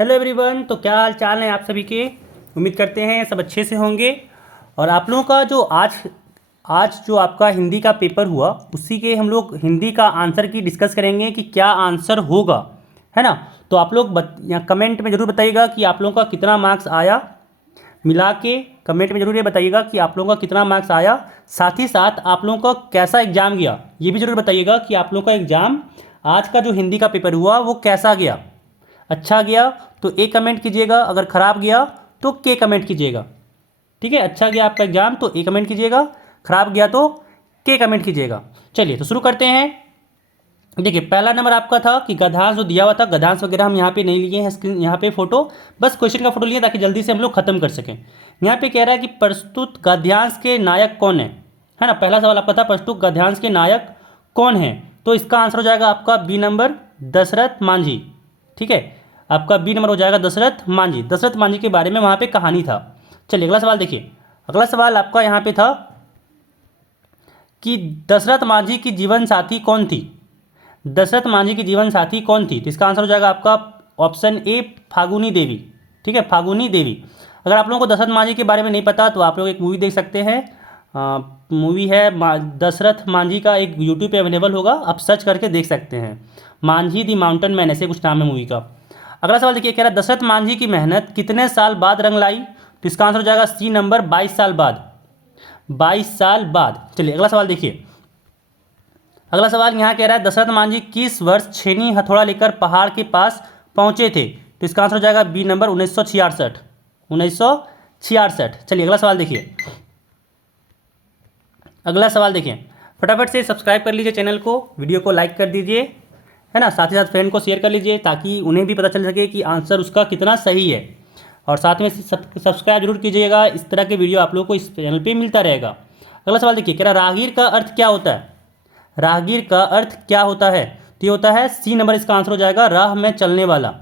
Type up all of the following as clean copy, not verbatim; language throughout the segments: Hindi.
Hello everyone. तो क्या हाल चाल है आप सभी के। उम्मीद करते हैं सब अच्छे से होंगे। और आप लोगों का जो आज आज जो आपका हिंदी का पेपर हुआ, उसी के हम लोग हिंदी का आंसर की डिस्कस करेंगे कि क्या आंसर होगा, है ना। तो आप लोग यहाँ कमेंट में ज़रूर बताइएगा कि आप लोगों का कितना मार्क्स आया। मिला के कमेंट में ज़रूर ये बताइएगा कि आप लोगों का कितना मार्क्स आया। साथ ही साथ आप लोगों का कैसा एग्ज़ाम गया, ये भी ज़रूर बताइएगा कि आप लोगों का एग्ज़ाम आज का जो हिंदी का पेपर हुआ वो कैसा गया। अच्छा गया तो ए कमेंट कीजिएगा, अगर ख़राब गया तो के कमेंट कीजिएगा। ठीक है, अच्छा गया आपका एग्ज़ाम तो ए कमेंट कीजिएगा, ख़राब गया तो के कमेंट कीजिएगा। चलिए तो शुरू करते हैं। देखिए पहला नंबर आपका था कि गद्यांश जो दिया हुआ था, गद्यांश वगैरह हम यहाँ पे नहीं लिए हैं स्क्रीन यहाँ पे फोटो, बस क्वेश्चन का फोटो लिए ताकि जल्दी से हम लोग खत्म कर सकें। यहाँ पे कह रहा है कि प्रस्तुत गद्यांश के नायक कौन है ना। पहला सवाल आपका था प्रस्तुत गद्यांश के नायक कौन है, तो इसका आंसर हो जाएगा आपका बी नंबर दशरथ मांझी। ठीक है, आपका बी नंबर हो जाएगा दशरथ मांझी। दशरथ मांझी के बारे में वहाँ पे कहानी था। चलिए अगला सवाल देखिए। अगला सवाल आपका यहाँ पे था कि दशरथ मांझी की जीवन साथी कौन थी। दशरथ मांझी की जीवन साथी कौन थी, तो इसका आंसर हो जाएगा आपका ऑप्शन ए फागुनी देवी। ठीक है, फागुनी देवी। अगर आप लोगों को दशरथ मांझी के बारे में नहीं पता तो आप लोग एक मूवी देख सकते हैं। मूवी है दशरथ मांझी का, एक यूट्यूब पे अवेलेबल होगा, आप सर्च करके देख सकते हैं। मांझी दी माउंटेन मैन, ऐसे कुछ नाम है मूवी का। अगला सवाल देखिए, कह रहा है दशरथ मांझी की मेहनत कितने साल बाद रंग लाई, तो इसका आंसर हो जाएगा सी नंबर 22 साल बाद। 22 साल बाद। चलिए अगला सवाल देखिए। अगला सवाल यहाँ कह रहा है दशरथ मांझी किस वर्ष छेनी हथौड़ा लेकर पहाड़ के पास पहुँचे थे, तो इसका आंसर हो जाएगा बी नंबर 1966। 1966। चलिए अगला सवाल देखिए। अगला सवाल देखिए, फटाफट से सब्सक्राइब कर लीजिए चैनल को, वीडियो को लाइक कर दीजिए, है ना। साथ ही साथ फ्रेंड को शेयर कर लीजिए ताकि उन्हें भी पता चल सके कि आंसर उसका कितना सही है। और साथ में सब्सक्राइब जरूर कीजिएगा, इस तरह के वीडियो आप लोगों को इस चैनल पे मिलता रहेगा। अगला सवाल देखिए, कह रहा राहगीर का अर्थ क्या होता है। राहगीर का अर्थ क्या होता है, तो ये होता है सी नंबर, इसका आंसर हो जाएगा राह में चलने वाला।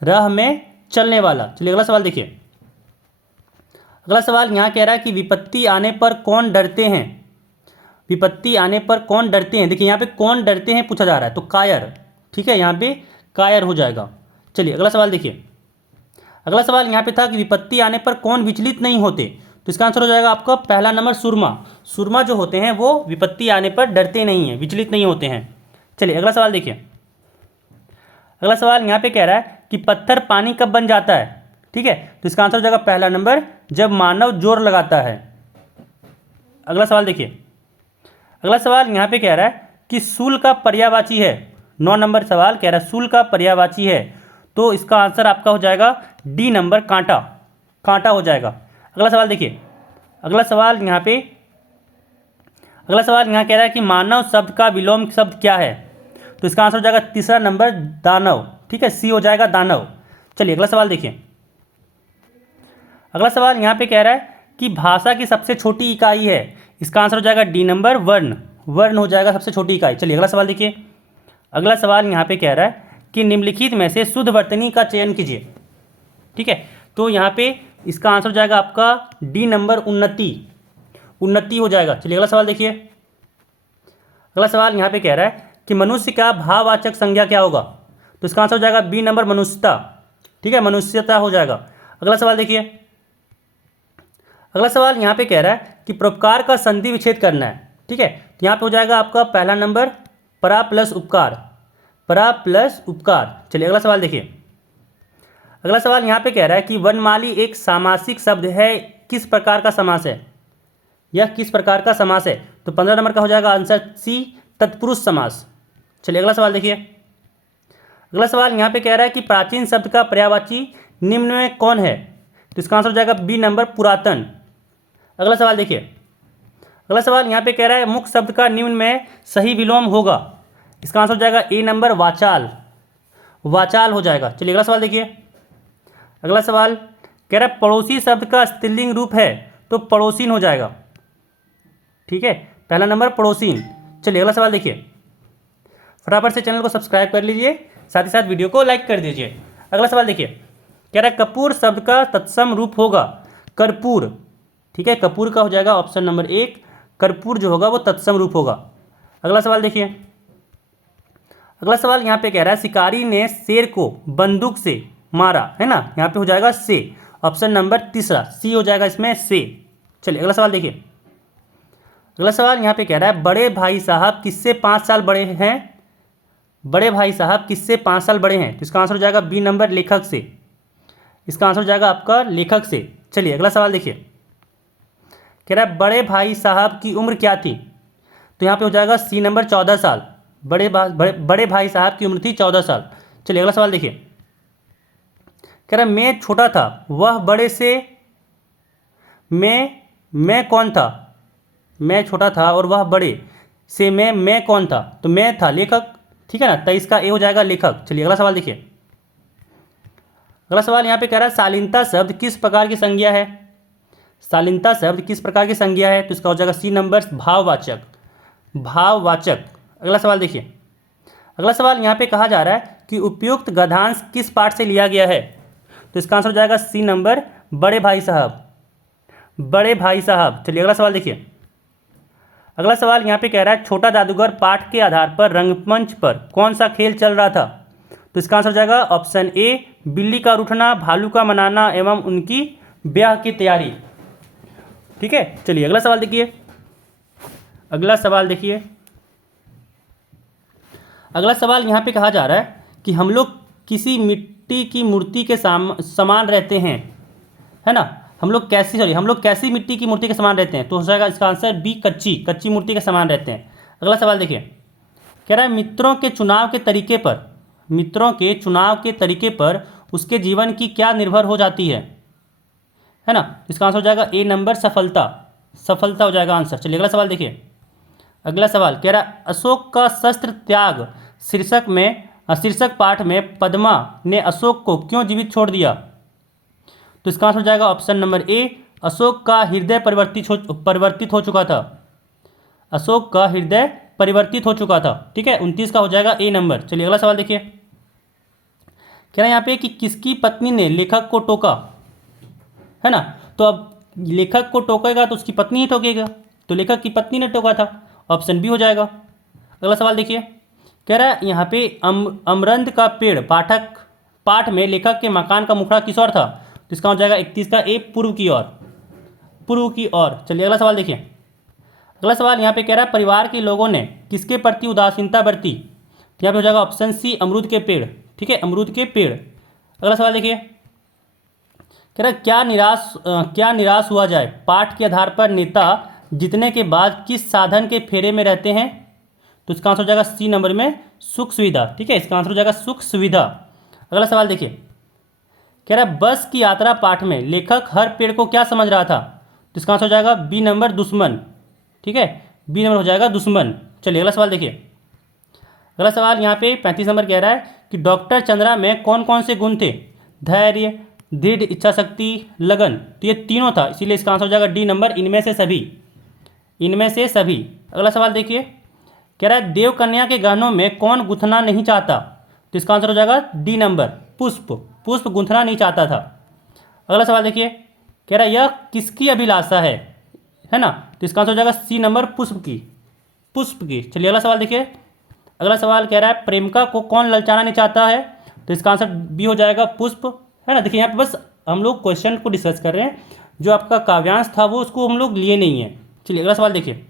राह में चलने वाला। चलिए अगला सवाल देखिए। अगला सवाल यहाँ कह रहा है कि विपत्ति आने पर कौन डरते हैं। विपत्ति आने पर कौन डरते हैं, देखिए यहाँ पे कौन डरते हैं पूछा जा रहा है, तो कायर। ठीक है, यहाँ पे कायर हो जाएगा। चलिए अगला सवाल देखिए। अगला सवाल यहाँ पे था कि विपत्ति आने पर कौन विचलित नहीं होते, तो इसका आंसर हो जाएगा आपका पहला नंबर सुरमा। सुरमा जो होते हैं वो विपत्ति आने पर डरते नहीं हैं, विचलित नहीं होते हैं। चलिए अगला सवाल देखिए। अगला सवाल यहाँ पे कह रहा है कि पत्थर पानी कब बन जाता है। ठीक है, तो इसका आंसर हो जाएगा पहला नंबर जब मानव जोर लगाता है। अगला सवाल देखिए। अगला सवाल यहाँ पे कह रहा है कि सूल का पर्यायवाची है। 9 नंबर सवाल कह रहा है सूल का पर्यायवाची है, तो इसका आंसर आपका हो जाएगा डी नंबर कांटा। कांटा हो जाएगा। अगला सवाल देखिए। अगला सवाल यहाँ कह रहा है कि मानव शब्द का विलोम शब्द क्या है, तो इसका आंसर हो जाएगा तीसरा नंबर दानव। ठीक है, सी हो जाएगा दानव। चलिए अगला सवाल देखिए। अगला सवाल यहाँ पे कह रहा है कि भाषा की सबसे छोटी इकाई है, इसका आंसर हो जाएगा डी नंबर वर्ण। वर्ण हो जाएगा सबसे छोटी इकाई। चलिए अगला सवाल देखिए। अगला सवाल यहाँ पे कह रहा है कि निम्नलिखित में से शुद्ध वर्तनी का चयन कीजिए। ठीक है, तो यहाँ पे इसका आंसर हो जाएगा आपका डी नंबर उन्नति। उन्नति हो जाएगा। चलिए अगला सवाल देखिए। अगला सवाल यहाँ पे कह रहा है कि मनुष्य का भाववाचक संज्ञा क्या होगा, तो इसका आंसर हो जाएगा बी नंबर मनुष्यता। ठीक है, मनुष्यता हो जाएगा। अगला सवाल देखिए। अगला सवाल यहाँ पे कह रहा है कि परोपकार का संधि विच्छेद करना है। ठीक है, तो यहाँ पे हो जाएगा आपका पहला नंबर परा प्लस उपकार। परा प्लस उपकार। चलिए अगला सवाल देखिए। अगला सवाल यहाँ पे कह रहा है कि वनमाली एक सामासिक शब्द है, किस प्रकार का समास है। यह किस प्रकार का समास है, तो 15 नंबर का हो जाएगा आंसर सी तत्पुरुष समास। चलिए अगला सवाल देखिए। अगला सवाल यहाँ पे कह रहा है कि प्राचीन शब्द का पर्यायवाची निम्न में कौन है, तो इसका आंसर हो जाएगा बी नंबर पुरातन। अगला सवाल देखिए। अगला सवाल यहाँ पे कह रहा है मुख्य शब्द का निम्न में सही विलोम होगा, इसका आंसर हो जाएगा ए नंबर वाचाल। वाचाल हो जाएगा। चलिए अगला सवाल देखिए। अगला सवाल कह रहा है पड़ोसी शब्द का स्त्रीलिंग रूप है, तो पड़ोसीन हो जाएगा। ठीक है, पहला नंबर पड़ोसीन। चलिए अगला सवाल देखिए। फटाफट से चैनल को सब्सक्राइब कर लीजिए, साथ ही साथ वीडियो को लाइक कर दीजिए। अगला सवाल देखिए। कह रहा है कपूर शब्द का तत्सम रूप होगा कर्पूर। ठीक है, कपूर का हो जाएगा ऑप्शन नंबर 1, कर्पूर जो होगा वो तत्सम रूप होगा। अगला सवाल देखिए। अगला सवाल यहाँ पे कह रहा है शिकारी ने शेर को बंदूक से मारा, है ना, यहाँ पे हो जाएगा से। ऑप्शन नंबर तीसरा सी हो जाएगा इसमें से। चलिए अगला सवाल देखिए। अगला सवाल यहाँ पे कह रहा है बड़े भाई साहब किससे 5 साल बड़े हैं। बड़े भाई साहब किससे 5 साल बड़े हैं, तो इसका आंसर हो जाएगा बी नंबर लेखक से। इसका आंसर हो जाएगा आपका लेखक से। चलिए अगला सवाल देखिए। कह रहा है बड़े भाई साहब की उम्र क्या थी, तो यहाँ पे हो जाएगा सी नंबर 14 साल। बड़े भाई साहब की उम्र थी 14 साल। चलिए अगला सवाल देखिए। कह रहा है मैं छोटा था वह बड़े से, मैं कौन था। मैं छोटा था और वह बड़े से मैं कौन था, तो मैं था लेखक, ठीक है ना, तो इसका ए हो जाएगा लेखक। चलिए अगला सवाल देखिए। अगला सवाल यहाँ पे कह रहा है शालीनता शब्द किस प्रकार की संज्ञा है। शालीनता शब्द किस प्रकार की संज्ञा है, तो इसका हो जाएगा सी नंबर भाववाचक। भाववाचक। अगला सवाल देखिए। अगला सवाल यहाँ पे कहा जा रहा है कि उपयुक्त गद्यांश किस पाठ से लिया गया है, तो इसका आंसर हो जाएगा सी नंबर बड़े भाई साहब। बड़े भाई साहब। चलिए अगला सवाल देखिए। अगला सवाल यहाँ पे कह रहा है छोटा जादूगर पाठ के आधार पर रंगमंच पर कौन सा खेल चल रहा था, तो इसका आंसर हो जाएगा ऑप्शन ए बिल्ली का रूठना, भालू का मनाना एवं उनकी ब्याह की तैयारी। ठीक है, चलिए अगला सवाल देखिए। अगला सवाल देखिए। अगला सवाल यहाँ पे कहा जा रहा है कि हम लोग किसी मिट्टी की मूर्ति के समान रहते हैं, है ना, हम लोग कैसी मिट्टी की मूर्ति के समान रहते हैं, तो हो जाएगा इसका आंसर बी कच्ची मूर्ति के समान रहते हैं। अगला सवाल देखिए। कह रहा है मित्रों के चुनाव के तरीके पर उसके जीवन की क्या निर्भर हो जाती है ना, इसका आंसर हो जाएगा ए नंबर सफलता हो जाएगा आंसर। चलिए अगला सवाल देखिए। अगला सवाल कह रहा है अशोक का शस्त्र त्याग शीर्षक पाठ में पद्मा ने अशोक को क्यों जीवित छोड़ दिया, तो इसका आंसर हो जाएगा ऑप्शन नंबर ए अशोक का हृदय परिवर्तित हो चुका था। अशोक का हृदय परिवर्तित हो चुका था। ठीक है, 29 का हो जाएगा ए नंबर। चलिए अगला सवाल देखिए। कह रहा है यहाँ पे कि किसकी पत्नी ने लेखक को टोका, है ना, तो अब लेखक को टोकेगा तो उसकी पत्नी ही टोकेगा, तो लेखक की पत्नी ने टोका था, ऑप्शन बी हो जाएगा। अगला सवाल देखिए। कह रहा है यहाँ पे अमरंद का पेड़ पाठ में लेखक के मकान का मुखड़ा किस ओर था, तो इसका हो जाएगा 31 का ए पूर्व की ओर। चलिए अगला सवाल देखिए। अगला सवाल यहाँ पे कह रहा है परिवार के लोगों ने किसके प्रति उदासीनता बरती, तो यहाँ पे हो जाएगा ऑप्शन सी अमरूद के पेड़। ठीक है, अमरूद के पेड़। अगला सवाल देखिए। कह रहा है क्या निराश हुआ जाए पाठ के आधार पर नेता जीतने के बाद किस साधन के फेरे में रहते हैं, तो इसका आंसर हो जाएगा सी नंबर में सुख सुविधा। ठीक है, इसका आंसर हो जाएगा सुख सुविधा। अगला सवाल देखिए। कह रहा है बस की यात्रा पाठ में लेखक हर पेड़ को क्या समझ रहा था, तो इसका आंसर हो जाएगा बी नंबर दुश्मन। ठीक है, बी नंबर हो जाएगा दुश्मन। चलिए अगला सवाल देखिए। अगला सवाल यहाँ पे 35 नंबर कह रहा है कि डॉक्टर चंद्रा में कौन कौन से गुण थे, धैर्य, दृढ़ इच्छा शक्ति, लगन, तो ये तीनों था, इसीलिए इसका आंसर हो जाएगा डी नंबर इनमें से सभी। अगला सवाल देखिए। कह रहा है देवकन्या के गहनों में कौन गुंथना नहीं चाहता, तो इसका आंसर हो जाएगा डी नंबर पुष्प गुंथना नहीं चाहता था। अगला सवाल देखिए। कह रहा है यह किसकी अभिलाषा है ना, तो इसका आंसर हो जाएगा सी नंबर पुष्प की। चलिए अगला सवाल देखिए। अगला सवाल कह रहा है प्रेमिका को कौन ललचाना नहीं चाहता है, तो इसका आंसर बी हो जाएगा पुष्प, है ना। देखिए यहाँ पे बस हम लोग क्वेश्चन को डिस्कस कर रहे हैं, जो आपका काव्यांश था वो उसको हम लोग लिए नहीं है। चलिए अगला सवाल देखिए।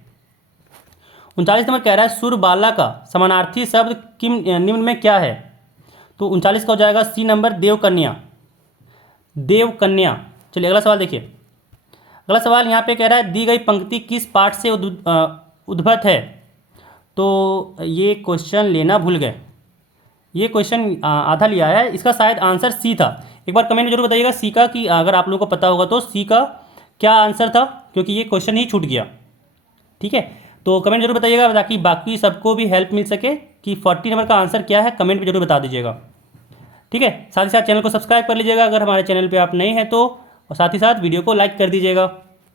39 नंबर कह रहा है सुरबाला का समानार्थी शब्द निम्न में क्या है, तो 39 का हो जाएगा सी नंबर देवकन्या। चलिए अगला सवाल देखिए। अगला सवाल यहाँ पे कह रहा है दी गई पंक्ति किस पाठ से उद्भत है, तो ये क्वेश्चन लेना भूल गए, ये क्वेश्चन आधा लिया है, इसका शायद आंसर सी था। एक बार कमेंट में जरूर बताइएगा सी का, कि अगर आप लोगों को पता होगा तो सी का क्या आंसर था, क्योंकि ये क्वेश्चन ही छूट गया। ठीक है, तो कमेंट जरूर बताइएगा ताकि बाकी सबको भी हेल्प मिल सके कि 40 नंबर का आंसर क्या है, कमेंट में जरूर बता दीजिएगा। ठीक है, साथ ही साथ चैनल को सब्सक्राइब कर लीजिएगा अगर हमारे चैनल पर आप नए हैं तो, और साथ ही साथ वीडियो को लाइक कर दीजिएगा।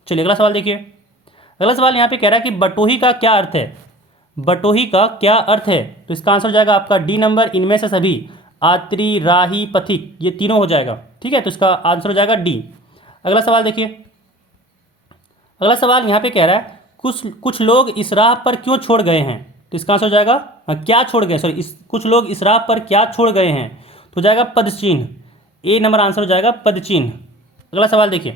चलिए अगला सवाल देखिए। अगला सवाल यहाँ पे कह रहा है कि बटोही का क्या अर्थ है, तो इसका आंसर हो जाएगा आपका डी नंबर इनमें से सभी, आत्री, राही, पथिक, ये तीनों हो जाएगा। ठीक है, तो इसका आंसर हो जाएगा डी। अगला सवाल देखिए। अगला सवाल यहाँ पे कह रहा है कुछ लोग इस राह पर क्यों छोड़ गए हैं, तो इसका आंसर हो जाएगा कुछ लोग इस राह पर क्या छोड़ गए हैं, तो हो जाएगा पद चिन्ह, ए नंबर आंसर हो जाएगा पद चिन्ह। अगला सवाल देखिए,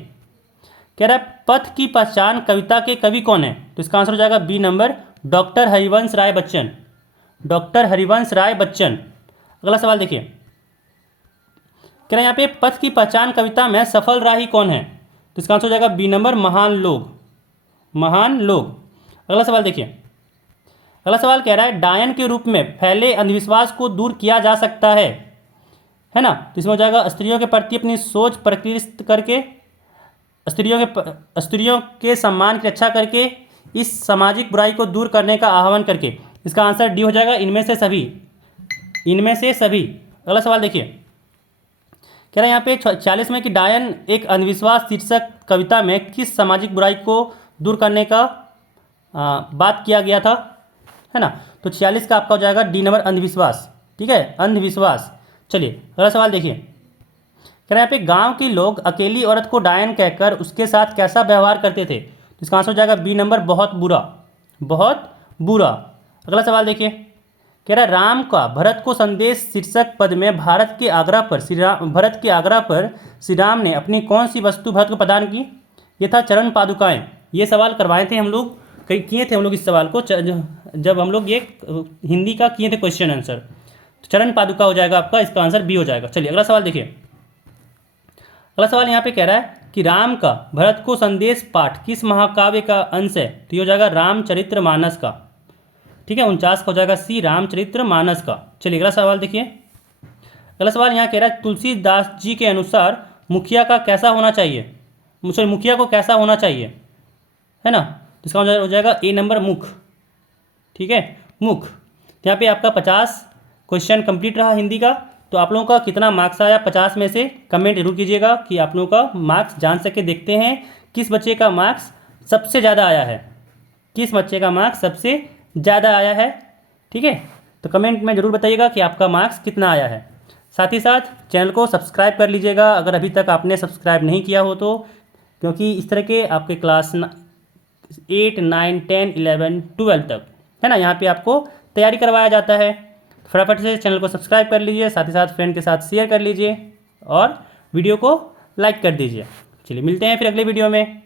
कह रहा है पथ की पहचान कविता के कवि कौन है? तो इसका आंसर हो जाएगा B number doctor Harivansh Rai Bachchan. Doctor Harivansh Rai Bachchan. अगला सवाल देखिए, कह रहा है यहाँ पे पथ की पहचान कविता में सफल राही कौन है? तो इसका आंसर हो जाएगा बी नंबर महान लोग। महान लोग। अगला सवाल देखिए, अगला सवाल कह रहा है डायन के रूप में फैले अंधविश्वास को दूर किया जा सकता है ना? तो इसमें हो जाएगा स्त्रियों के प्रति अपनी सोच प्रकृष्ट करके, स्त्रियों के सम्मान की रक्षा करके, इस सामाजिक बुराई को दूर करने का आह्वान करके। इसका आंसर डी हो जाएगा इनमें से सभी। इनमें से सभी। अगला सवाल देखिए, कह रहा है यहाँ पे 46 में कि डायन एक अंधविश्वास शीर्षक कविता में किस सामाजिक बुराई को दूर करने का बात किया गया था, है ना? तो 46 का आपका हो जाएगा डी नंबर अंधविश्वास। ठीक है, अंधविश्वास। चलिए अगला सवाल देखिए, कह रहे हैं यहाँ पे गांव के लोग अकेली औरत को डायन कहकर उसके साथ कैसा व्यवहार करते थे? तो इसका आंसर हो जाएगा बी नंबर बहुत बुरा। बहुत बुरा। अगला सवाल देखिए, कह रहा है राम का भरत को संदेश शीर्षक पद में भरत के आग्रह पर श्री राम ने अपनी कौन सी वस्तु भरत को प्रदान की? ये था चरण पादुकाएं। ये सवाल करवाए थे हम लोग, किए थे हम लोग इस सवाल को जब हम लोग ये हिंदी का किए थे क्वेश्चन आंसर। तो चरण पादुका हो जाएगा आपका, इसका आंसर बी हो जाएगा। चलिए अगला सवाल देखिए, अगला सवाल यहाँ पे कह रहा है कि राम का भरत को संदेश पाठ किस महाकाव्य का अंश है? तो ये हो जाएगा रामचरित्र मानस का। ठीक है, 49 का हो जाएगा सी रामचरित्र मानस का। चलिए अगला सवाल देखिए, अगला सवाल यहाँ कह रहा है तुलसीदास जी के अनुसार मुखिया का कैसा होना चाहिए? मुखिया को कैसा होना चाहिए, है ना? तो इसका हो जाएगा ए नंबर मुख। ठीक है, मुख। तो यहाँ पे आपका 50 क्वेश्चन कंप्लीट रहा हिंदी का। तो आप लोगों का कितना मार्क्स आया 50 में से कमेंट जरूर कीजिएगा कि आप लोगों का मार्क्स जान सके। देखते हैं किस बच्चे का मार्क्स सबसे ज़्यादा आया है, किस बच्चे का मार्क्स सबसे ज़्यादा आया है। ठीक है, तो कमेंट में ज़रूर बताइएगा कि आपका मार्क्स कितना आया है। साथ ही साथ चैनल को सब्सक्राइब कर लीजिएगा अगर अभी तक आपने सब्सक्राइब नहीं किया हो तो, क्योंकि इस तरह के आपके क्लास 8, 9, 10, 11, 12 तक, है ना, यहाँ पे आपको तैयारी करवाया जाता है। फटाफट से चैनल को सब्सक्राइब कर लीजिए, साथ ही साथ फ्रेंड के साथ शेयर कर लीजिए और वीडियो को लाइक कर दीजिए। चलिए मिलते हैं फिर अगले वीडियो में।